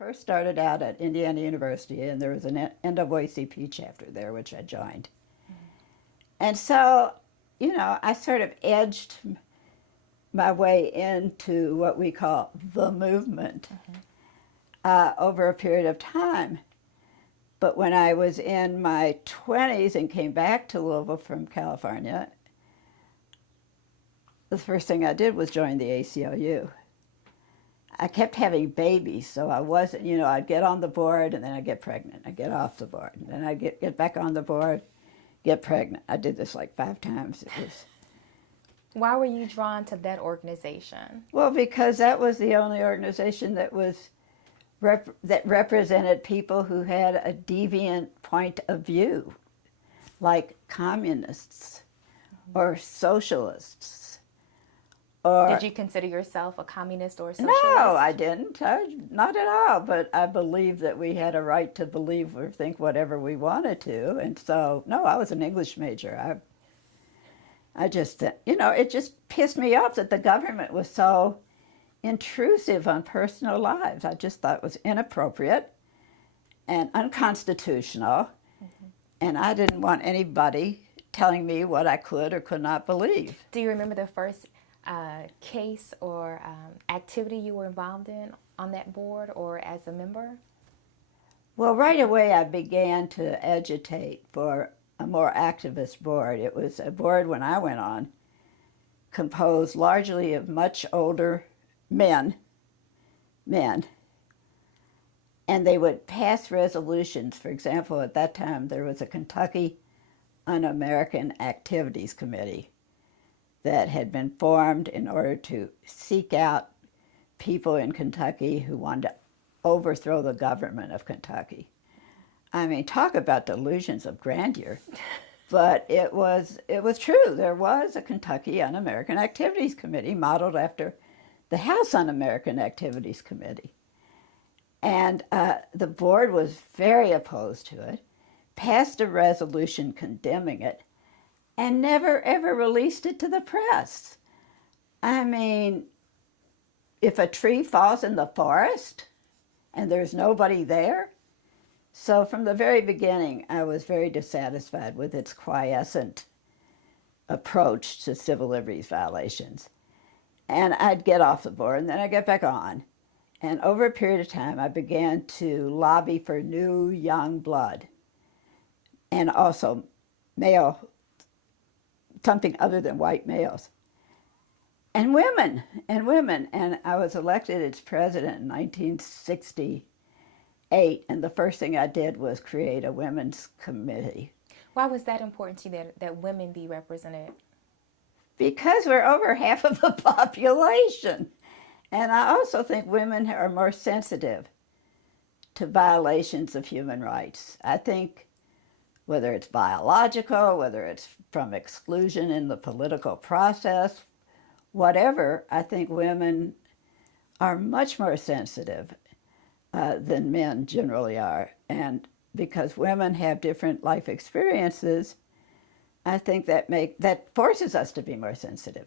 first started out at Indiana University, and there was an NAACP chapter there, which I joined. And so, you know, I sort of edged my way into what we call the movement over a period of time. But when I was in my 20s and came back to Louisville from California, the first thing I did was join the ACLU. I kept having babies, so I wasn't, you know, I'd get on the board and then I'd get pregnant. I'd get off the board, and then I'd get back on the board, get pregnant. I did this like 5 times. It was. Why were you drawn to that organization? Well, because that was the only organization that was that represented people who had a deviant point of view, like communists or socialists. Or, did you consider yourself a communist or a socialist? No, I didn't. Not at all. But I believed that we had a right to believe or think whatever we wanted to. And so, no, I was an English major. I just, you know, it just pissed me off that the government was so intrusive on personal lives. I just thought it was inappropriate and unconstitutional. And I didn't want anybody telling me what I could or could not believe. Do you remember the first case or activity you were involved in on that board or as a member? Well, right away I began to agitate for a more activist board. It was a board when I went on, composed largely of much older men, and they would pass resolutions. For example, at that time there was a Kentucky Un-American Activities Committee that had been formed in order to seek out people in Kentucky who wanted to overthrow the government of Kentucky. I mean, talk about delusions of grandeur. But it was true. There was a Kentucky Un-American Activities Committee modeled after the House Un-American Activities Committee. And the board was very opposed to it, passed a resolution condemning it, and never, ever released it to the press. I mean, if a tree falls in the forest and there's nobody there. So from the very beginning, I was very dissatisfied with its quiescent approach to civil liberties violations. And I'd get off the board, and then I'd get back on. And over a period of time, I began to lobby for new, young blood, and also male, something other than white males, and women. And I was elected as president in 1968, and the first thing I did was create a women's committee. Why was that important to you, that women be represented? Because we're over half of the population. And I also think women are more sensitive to violations of human rights. I think whether it's biological, whether it's from exclusion in the political process, whatever, I think women are much more sensitive than men generally are. And because women have different life experiences, I think that forces us to be more sensitive.